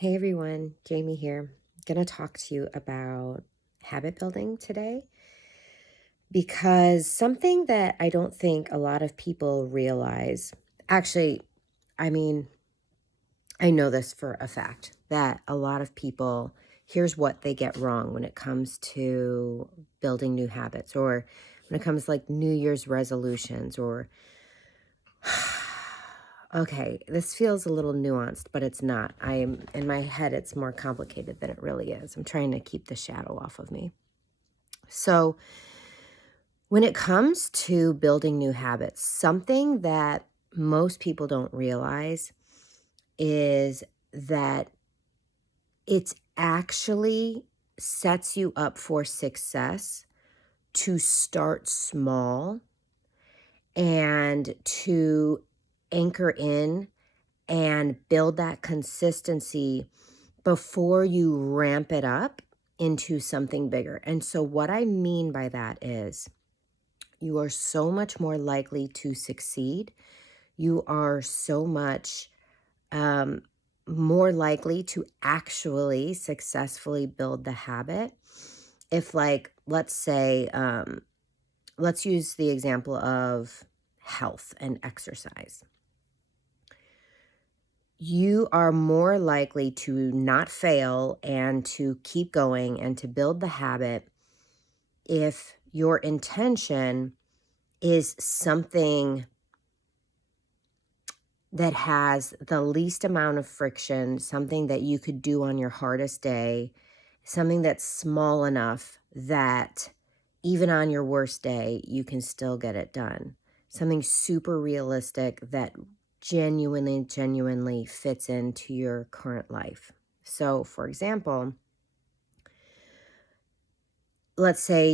Hey everyone, Jamie here. Going to talk to you about habit building today because something that I don't think a lot of people realize. Actually, I mean, I know this for a fact that a lot of people, here's what they get wrong when it comes to building new habits, or when it comes to like New Year's resolutions, or okay, this feels a little nuanced, but it's not. I'm in my head, it's more complicated than it really is. I'm trying to keep the shadow off of me. So, when it comes to building new habits, something that most people don't realize is that it's actually sets you up for success to start small and to anchor in and build that consistency before you ramp it up into something bigger. And so, what I mean by that is you are so much more likely to succeed. You are so much um, more likely to actually successfully build the habit. If, like, let's say, let's use the example of health and exercise. You are more likely to not fail and to keep going and to build the habit if your intention is something that has the least amount of friction, something that you could do on your hardest day, something that's small enough that even on your worst day, you can still get it done. Something super realistic that genuinely fits into your current life. So, for example, let's say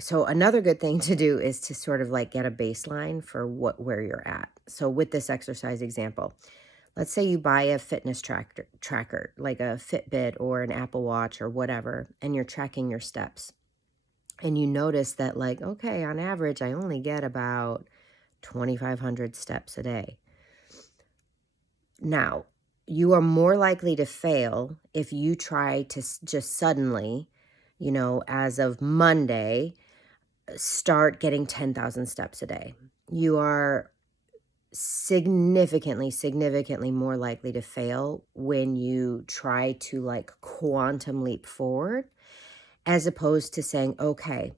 so another good thing to do is to sort of like get a baseline for where you're at. So with this exercise example, let's say you buy a fitness tracker like a Fitbit or an Apple Watch or whatever, and you're tracking your steps. And you notice that, like, okay, on average, I only get about 2,500 steps a day. Now, you are more likely to fail if you try to just suddenly, as of Monday, start getting 10,000 steps a day. You are significantly more likely to fail when you try to like quantum leap forward, as opposed to saying, okay,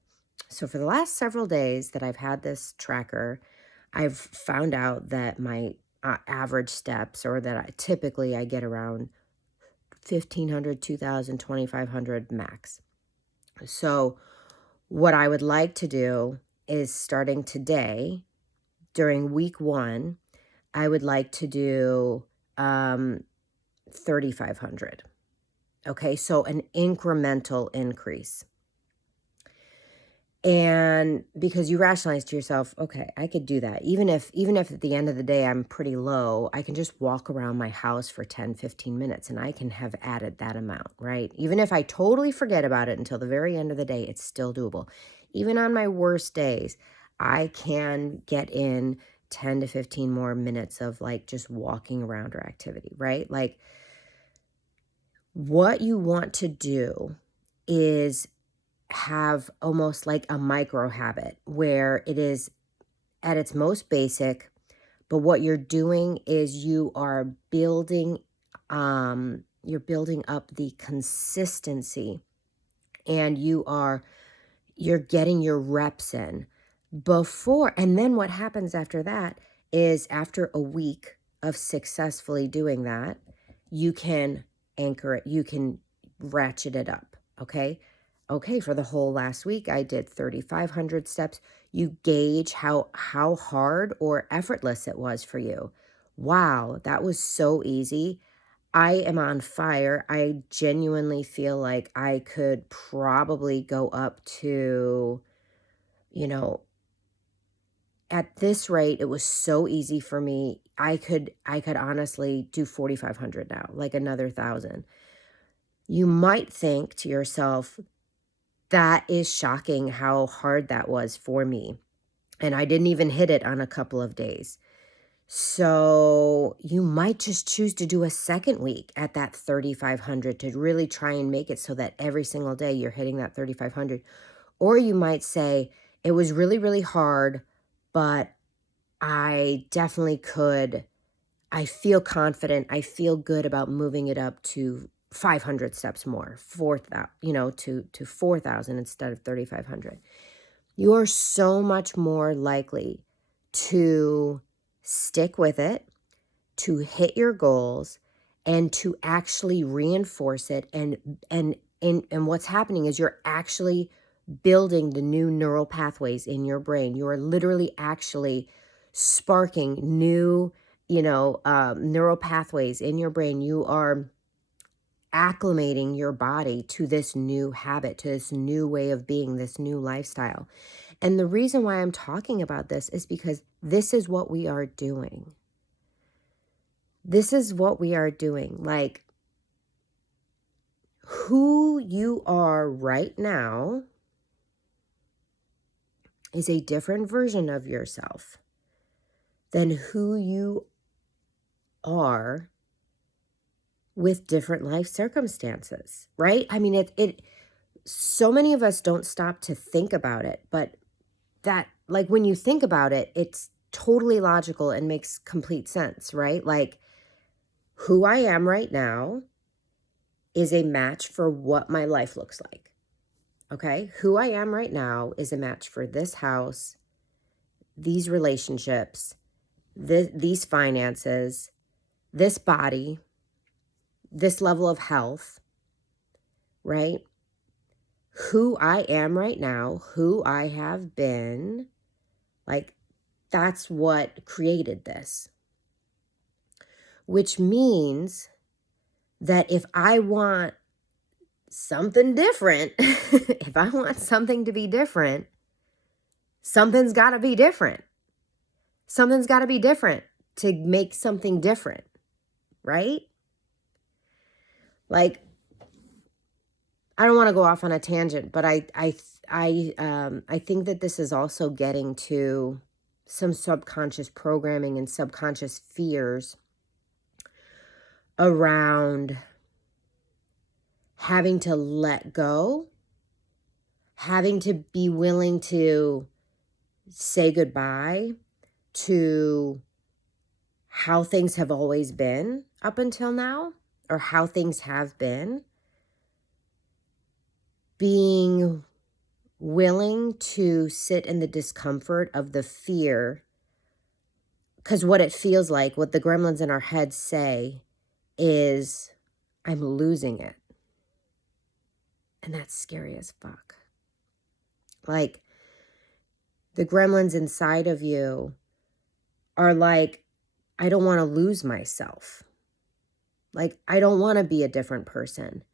so for the last several days that I've had this tracker, I've found out that my average steps, or that I get around 1,500, 2,000, 2,500 max. So what I would like to do is, starting today, during week 1, I would like to do 3,500. Okay, so an incremental increase. And because you rationalize to yourself, okay, I could do that. Even if at the end of the day I'm pretty low, I can just walk around my house for 10, 15 minutes and I can have added that amount, right? Even if I totally forget about it until the very end of the day, it's still doable. Even on my worst days, I can get in 10 to 15 more minutes of like just walking around or activity, right? Like, what you want to do is have almost like a micro habit where it is at its most basic, but what you're doing is you're building up the consistency, and you're getting your reps in before. And then what happens after that is, after a week of successfully doing that, you can anchor it, you can ratchet it up. Okay, for the whole last week I did 3,500 steps. You gauge how hard or effortless it was for you. Wow, that was so easy. I am on fire. I genuinely feel like I could probably go up to, you know, at this rate, it was so easy for me. I could honestly do 4,500 now, like another 1,000. You might think to yourself, that is shocking how hard that was for me. And I didn't even hit it on a couple of days. So you might just choose to do a second week at that 3,500 to really try and make it so that every single day you're hitting that 3,500. Or you might say, it was really, really hard, but I definitely could. I feel confident. I feel good about moving it up to 500 steps more, 4,000, to 4,000 instead of 3,500. You are so much more likely to stick with it, to hit your goals, and to actually reinforce it. And what's happening is you're actually building the new neural pathways in your brain. You are literally actually sparking new, neural pathways in your brain. You are acclimating your body to this new habit, to this new way of being, this new lifestyle. And the reason why I'm talking about this is because this is what we are doing. This is what we are doing. Like, who you are right now is a different version of yourself than who you are with different life circumstances, right? I mean, so many of us don't stop to think about it, but that, like, when you think about it, it's totally logical and makes complete sense, right? Like, who I am right now is a match for what my life looks like. Okay? Who I am right now is a match for this house, these relationships, these finances, this body, this level of health, right? Who I am right now, who I have been, like, that's what created this. Which means that if I want something different, if I want something to be different, something's got to be different. Something's got to be different to make something different, right? Like, I don't want to go off on a tangent, but I think that this is also getting to some subconscious programming and subconscious fears around having to let go, having to be willing to say goodbye to how things have always been up until now, or how things have been. Being willing to sit in the discomfort of the fear, because what it feels like, what the gremlins in our heads say is, I'm losing it. And that's scary as fuck. Like, the gremlins inside of you are like, I don't want to lose myself. Like, I don't want to be a different person.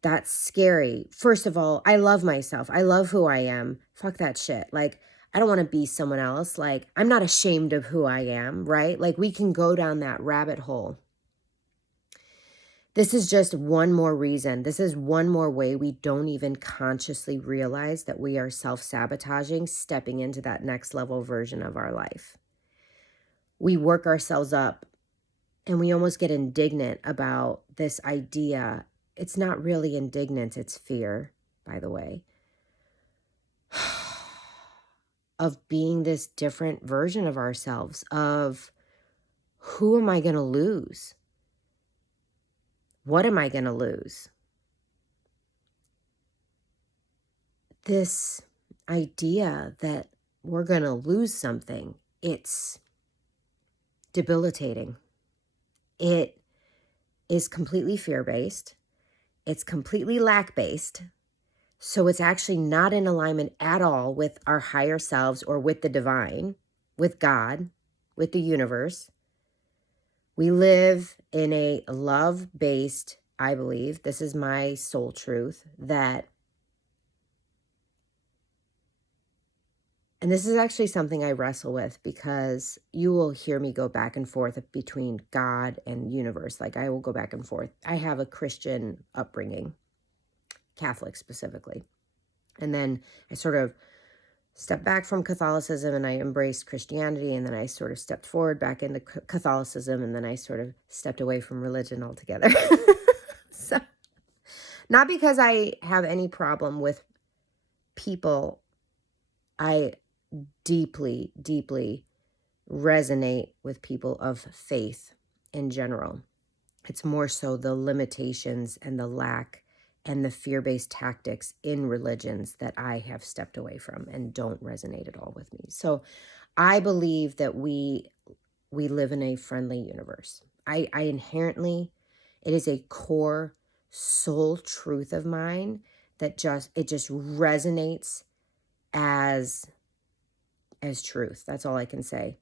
That's scary. First of all, I love myself. I love who I am. Fuck that shit. Like, I don't want to be someone else. Like, I'm not ashamed of who I am, right? Like, we can go down that rabbit hole. This is just one more reason. This is one more way we don't even consciously realize that we are self-sabotaging, stepping into that next level version of our life. We work ourselves up and we almost get indignant about this idea. It's not really indignant, it's fear, by the way, of being this different version of ourselves, of who am I going to lose? What am I going to lose? This idea that we're going to lose something, it's debilitating. It is completely fear-based. It's completely lack-based. So it's actually not in alignment at all with our higher selves or with the divine, with God, with the universe. We live in a love-based, I believe, this is my soul truth, that, and this is actually something I wrestle with, because you will hear me go back and forth between God and universe. Like, I will go back and forth. I have a Christian upbringing, Catholic specifically. And then I sort of stepped back from Catholicism and I embraced Christianity, and then I sort of stepped forward back into Catholicism, and then I sort of stepped away from religion altogether. So, not because I have any problem with people. I deeply, deeply resonate with people of faith in general. It's more so the limitations and the lack and the fear-based tactics in religions that I have stepped away from and don't resonate at all with me. So I believe that we live in a friendly universe. I inherently, it is a core soul truth of mine that it just resonates as truth. That's all I can say.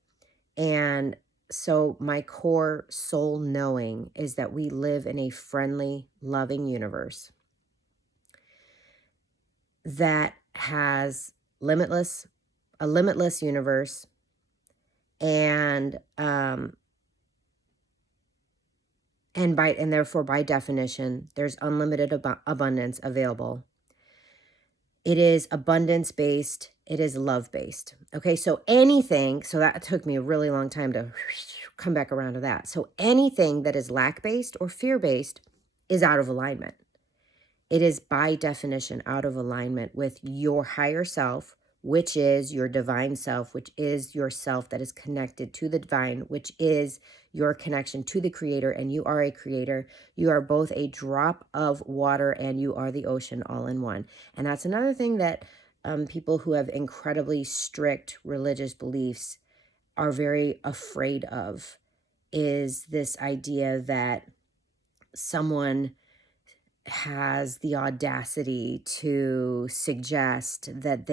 And so my core soul knowing is that we live in a friendly, loving universe that has a limitless universe, and therefore by definition, there's unlimited abundance available. It is abundance-based. It is love-based. Okay, so that took me a really long time to come back around to that. So anything that is lack-based or fear-based is out of alignment. It is by definition out of alignment with your higher self, which is your divine self, which is your self that is connected to the divine, which is your connection to the creator. And you are a creator. You are both a drop of water and you are the ocean all in one. And that's another thing that people who have incredibly strict religious beliefs are very afraid of, is this idea that someone has the audacity to suggest that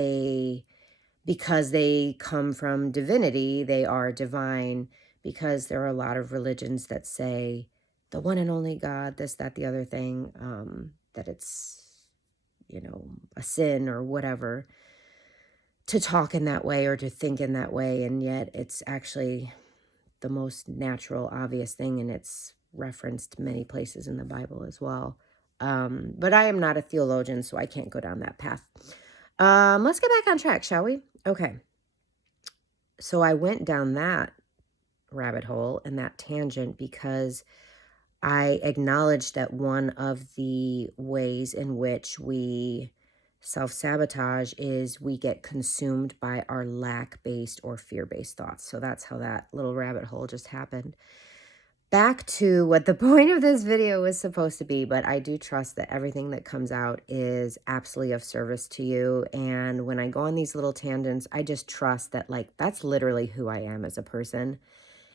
because they come from divinity, they are divine, because there are a lot of religions that say the one and only God, this, that, the other thing, that it's, a sin or whatever to talk in that way or to think in that way. And yet it's actually the most natural, obvious thing. And it's referenced many places in the Bible as well. But I am not a theologian, so I can't go down that path. Let's get back on track, shall we? Okay. So I went down that rabbit hole and that tangent because I acknowledged that one of the ways in which we self-sabotage is we get consumed by our lack-based or fear-based thoughts. So that's how that little rabbit hole just happened. Back to what the point of this video was supposed to be, but I do trust that everything that comes out is absolutely of service to you. And when I go on these little tangents, I just trust that, like, that's literally who I am as a person.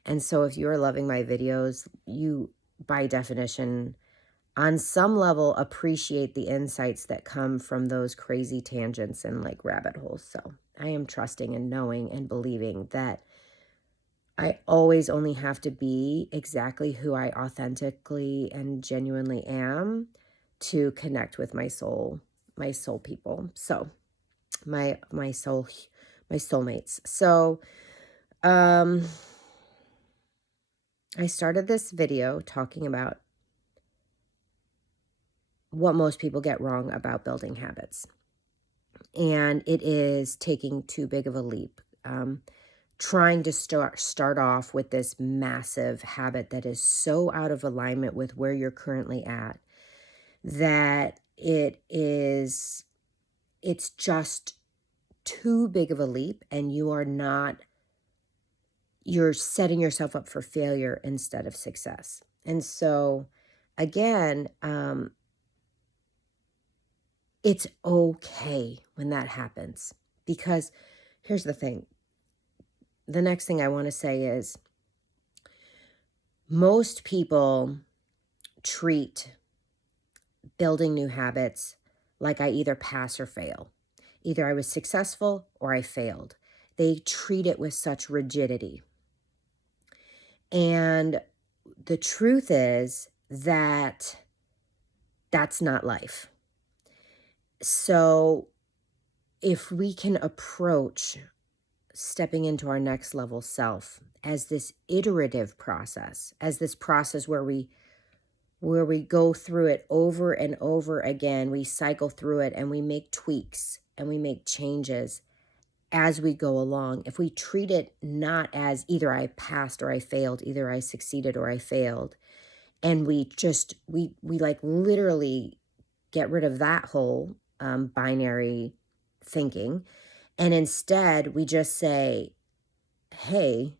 And so if you're loving my videos, you, by definition, on some level, appreciate the insights that come from those crazy tangents and like rabbit holes. So I am trusting and knowing and believing that I always only have to be exactly who I authentically and genuinely am to connect with my soul people. So my soulmates. So I started this video talking about what most people get wrong about building habits. And it is taking too big of a leap. Trying to start off with this massive habit that is so out of alignment with where you're currently at that it's just too big of a leap, and you're setting yourself up for failure instead of success. And so again, it's okay when that happens, because here's the thing. The next thing I want to say is most people treat building new habits like I either pass or fail. Either I was successful or I failed. They treat it with such rigidity. And the truth is that that's not life. So if we can approach stepping into our next level self as this iterative process, as this process where we go through it over and over again, we cycle through it and we make tweaks and we make changes as we go along, if we treat it not as either I passed or I failed, either I succeeded or I failed, and we like literally get rid of that whole binary thinking, and instead we just say, hey,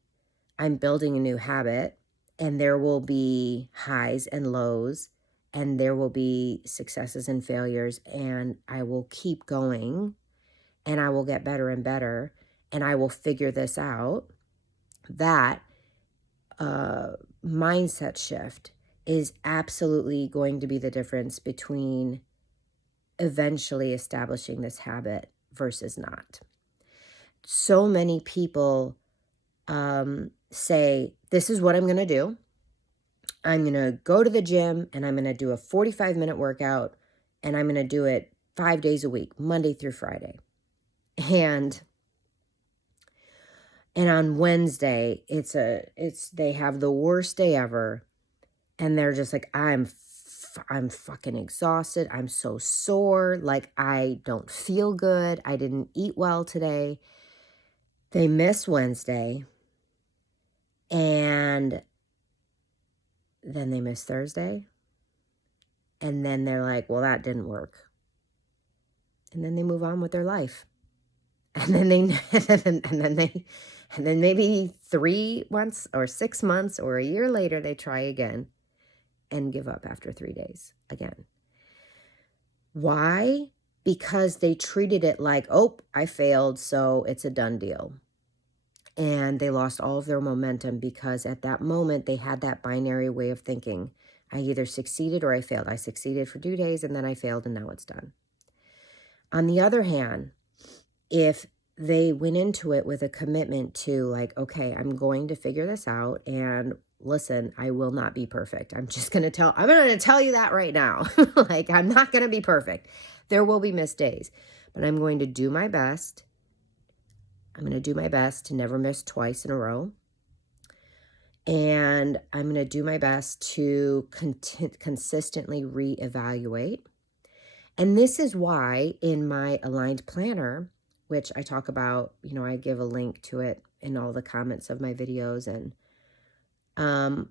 I'm building a new habit, and there will be highs and lows, and there will be successes and failures, and I will keep going, and I will get better and better, and I will figure this out. That uh, mindset shift is absolutely going to be the difference between eventually establishing this habit versus not. So many people say, this is what I'm going to do. I'm going to go to the gym and I'm going to do a 45-minute workout, and I'm going to do it 5 days a week, Monday through Friday. And on Wednesday, they have the worst day ever, and they're just like, I'm fucking exhausted. I'm so sore. Like, I don't feel good. I didn't eat well today. They miss Wednesday, and then they miss Thursday, and then they're like, well, that didn't work. And then they move on with their life. And then and then maybe 3 months or 6 months or a year later, they try again and give up after 3 days again. Why? Because they treated it like, oh, I failed, so it's a done deal. And they lost all of their momentum because at that moment they had that binary way of thinking. I either succeeded or I failed. I succeeded for 2 days and then I failed and now it's done. On the other hand, if they went into it with a commitment to like, okay, I'm going to figure this out, and listen, I will not be perfect. I'm going to tell you that right now. Like, I'm not going to be perfect. There will be missed days, but I'm going to do my best. I'm going to do my best to never miss twice in a row. And I'm going to do my best to consistently reevaluate. And this is why in my aligned planner, which I talk about, I give a link to it in all the comments of my videos. And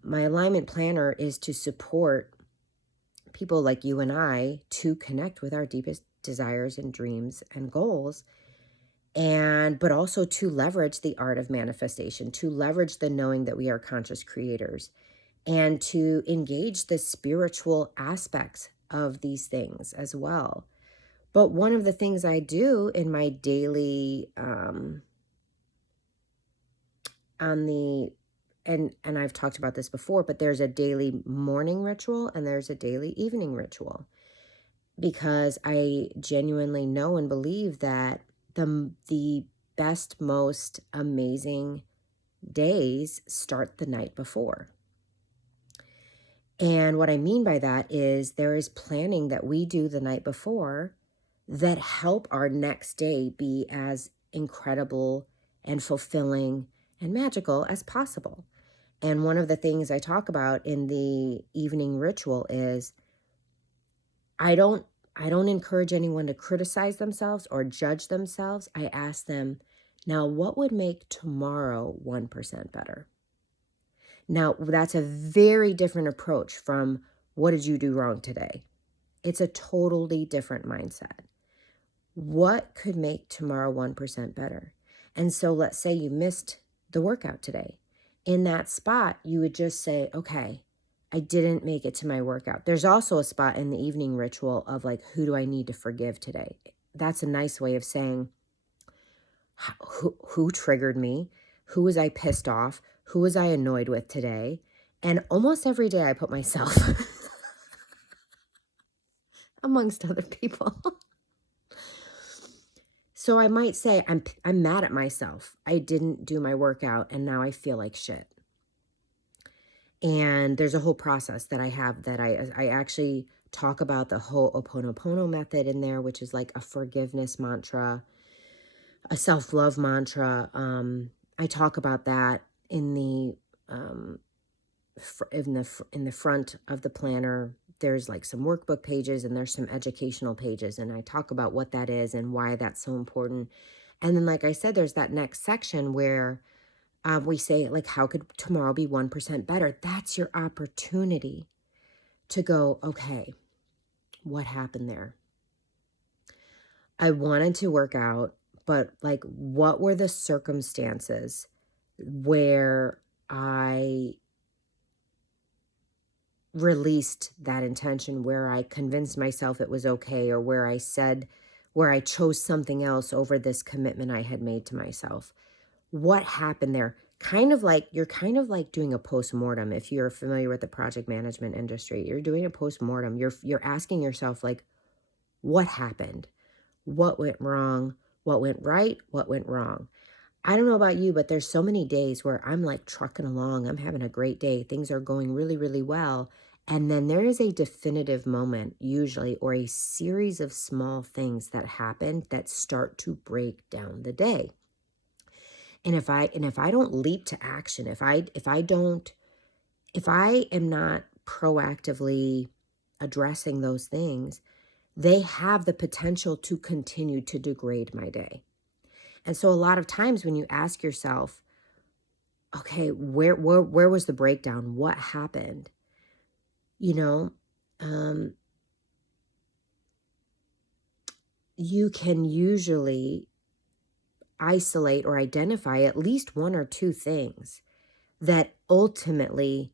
my alignment planner is to support people like you and I to connect with our deepest desires and dreams and goals. But also to leverage the art of manifestation, to leverage the knowing that we are conscious creators, and to engage the spiritual aspects of these things as well. But one of the things I do in my daily, and I've talked about this before, but there's a daily morning ritual and there's a daily evening ritual, because I genuinely know and believe that the best, most amazing days start the night before. And what I mean by that is there is planning that we do the night before that help our next day be as incredible and fulfilling and magical as possible. And one of the things I talk about in the evening ritual is I don't encourage anyone to criticize themselves or judge themselves. I ask them, now, what would make tomorrow 1% better? Now, that's a very different approach from what did you do wrong today? It's a totally different mindset. What could make tomorrow 1% better? And so let's say you missed the workout today. In that spot, you would just say, okay, I didn't make it to my workout. There's also a spot in the evening ritual of like, who do I need to forgive today? That's a nice way of saying, who triggered me? Who was I pissed off? Who was I annoyed with today? And almost every day I put myself amongst other people. So I might say, I'm mad at myself. I didn't do my workout and now I feel like shit. And there's a whole process that I have that I actually talk about the Ho'oponopono method in there, which is like a forgiveness mantra, a self-love mantra. I talk about that in the front of the planner. There's like some workbook pages and there's some educational pages, and I talk about what that is and why that's so important. And then, like I said, there's that next section where we say, like, how could tomorrow be 1% better? That's your opportunity to go, okay, what happened there? I wanted to work out, but like, what were the circumstances where I released that intention, where I convinced myself it was okay, or where I chose something else over this commitment I had made to myself? What happened there? You're kind of like doing a postmortem. If you're familiar with the project management industry, you're doing a postmortem. You're asking yourself, like, what happened? What went wrong? What went right? What went wrong? I don't know about you, but there's so many days where I'm like trucking along. I'm having a great day. Things are going really, really well. And then there is a definitive moment, usually, or a series of small things that happen that start to break down the day. And if I don't leap to action, if I am not proactively addressing those things, they have the potential to continue to degrade my day. And so a lot of times when you ask yourself, okay, where was the breakdown? What happened? You know, um, you can usually isolate or identify at least one or two things that ultimately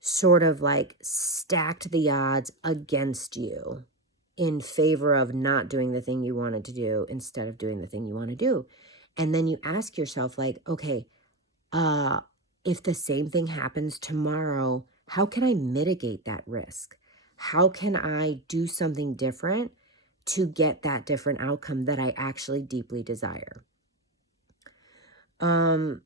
sort of like stacked the odds against you in favor of not doing the thing you wanted to do instead of doing the thing you want to do. And then you ask yourself, like, okay, uh, if the same thing happens tomorrow, how can I mitigate that risk? How can I do something different to get that different outcome that I actually deeply desire? Um,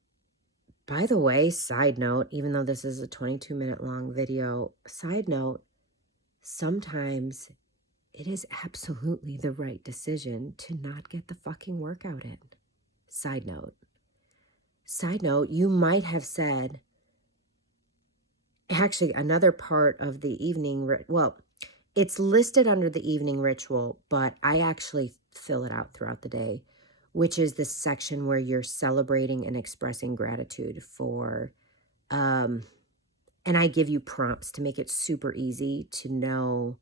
by the way, side note, even though this is a 22-minute long video, side note, sometimes it is absolutely the right decision to not get the fucking workout in. Side note. Side note, you might have said, actually, another part of the evening, well, it's listed under the evening ritual, but I actually fill it out throughout the day, which is the section where you're celebrating and expressing gratitude for, and I give you prompts to make it super easy to know,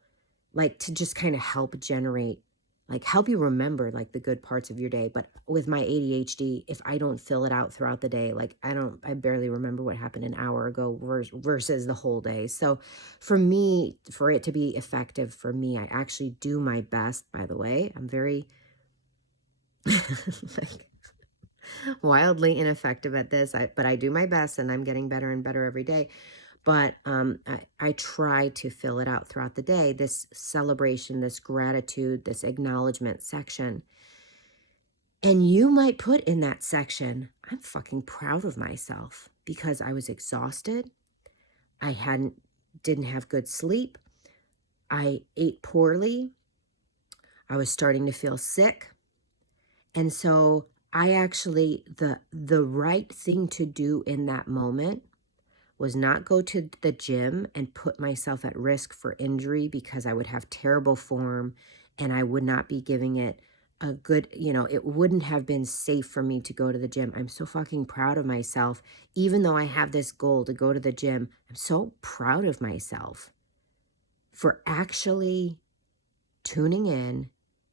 like, to just kind of help generate, like, help you remember like the good parts of your day. But with my ADHD, if I don't fill it out throughout the day, like, I barely remember what happened an hour ago versus the whole day. So for me, for it to be effective for me, I actually do my best. By the way, I'm very like wildly ineffective at this, but I do my best, and I'm getting better and better every day. But I try to fill it out throughout the day, this celebration, this gratitude, this acknowledgement section. And you might put in that section, I'm fucking proud of myself because I was exhausted. I didn't have good sleep. I ate poorly. I was starting to feel sick. And so I actually, the right thing to do in that moment was not go to the gym and put myself at risk for injury because I would have terrible form and I would not be giving it a good, it wouldn't have been safe for me to go to the gym. I'm so fucking proud of myself. Even though I have this goal to go to the gym, I'm so proud of myself for actually tuning in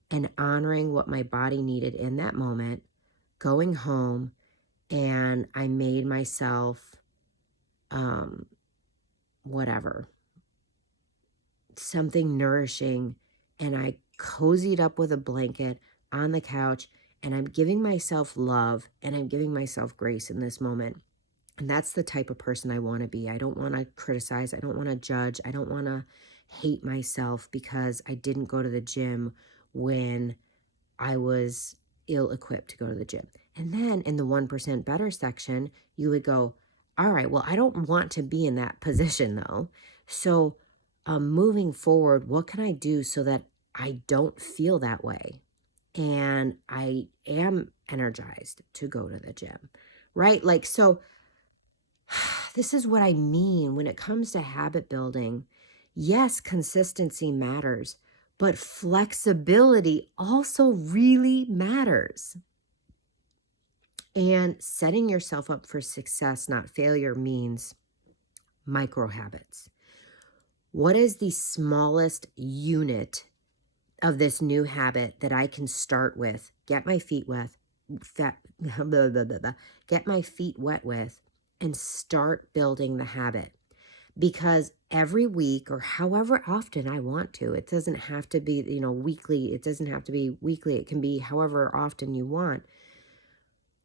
and honoring what my body needed in that moment, going home, and I made myself, whatever, something nourishing, and I cozied up with a blanket on the couch, and I'm giving myself love and I'm giving myself grace in this moment. And that's the type of person I want to be. I don't want to criticize. I don't want to judge. I don't want to hate myself because I didn't go to the gym when I was ill-equipped to go to the gym. And then in the 1% better section, you would go, all right, well, I don't want to be in that position though. So moving forward, what can I do so that I don't feel that way? And I am energized to go to the gym, right? Like, so this is what I mean when it comes to habit building. Yes, consistency matters, but flexibility also really matters. And setting yourself up for success, not failure, means micro habits. What is the smallest unit of this new habit that I can start with, get my feet wet, blah, blah, blah, blah, get my feet wet with, and start building the habit? Because every week, or however often I want to, it doesn't have to be, weekly. It doesn't have to be weekly. It can be however often you want.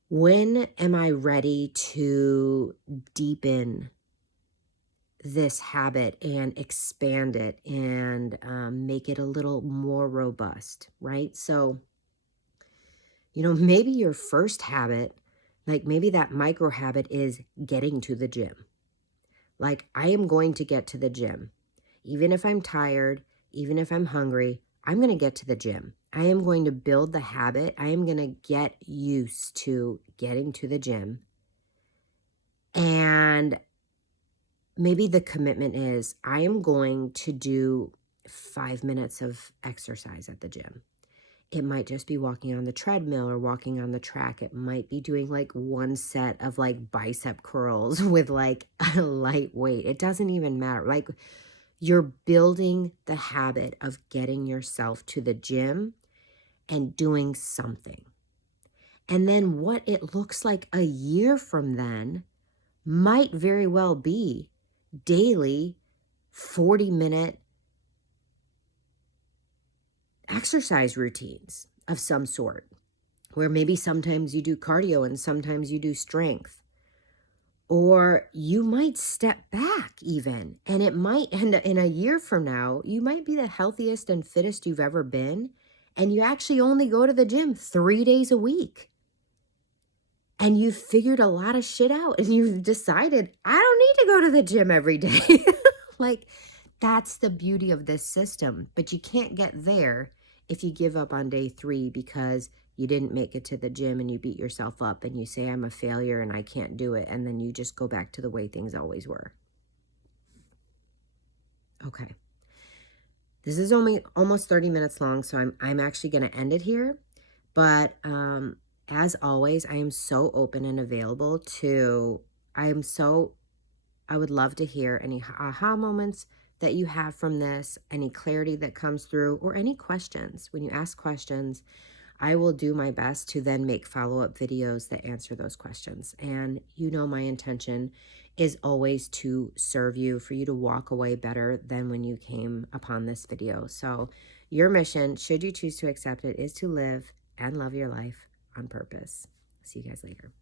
When am I ready to deepen this habit and expand it and make it a little more robust, right? So, maybe your first habit, like maybe that micro habit, is getting to the gym. Like, I am going to get to the gym. Even if I'm tired, even if I'm hungry, I'm going to get to the gym. I am going to build the habit. I am going to get used to getting to the gym. And maybe the commitment is I am going to do 5 minutes of exercise at the gym. It might just be walking on the treadmill or walking on the track. It might be doing like one set of like bicep curls with like a light weight. It doesn't even matter. Like, you're building the habit of getting yourself to the gym and doing something. And then what it looks like a year from then might very well be daily 40-minute exercise routines of some sort, where maybe sometimes you do cardio and sometimes you do strength. Or you might step back even, and it might end in a year from now, you might be the healthiest and fittest you've ever been, and you actually only go to the gym 3 days a week. And you've figured a lot of shit out, and you've decided, I don't need to go to the gym every day. Like, that's the beauty of this system. But you can't get there if you give up on day 3 because you didn't make it to the gym and you beat yourself up and you say, I'm a failure and I can't do it. And then you just go back to the way things always were. Okay. This is only almost 30 minutes long, so I'm actually going to end it here. But as always, I am so open and available to, I would love to hear any aha moments that you have from this, any clarity that comes through, or any questions. When you ask questions, I will do my best to then make follow-up videos that answer those questions. And my intention is always to serve you, for you to walk away better than when you came upon this video. So your mission, should you choose to accept it, is to live and love your life on purpose. See you guys later.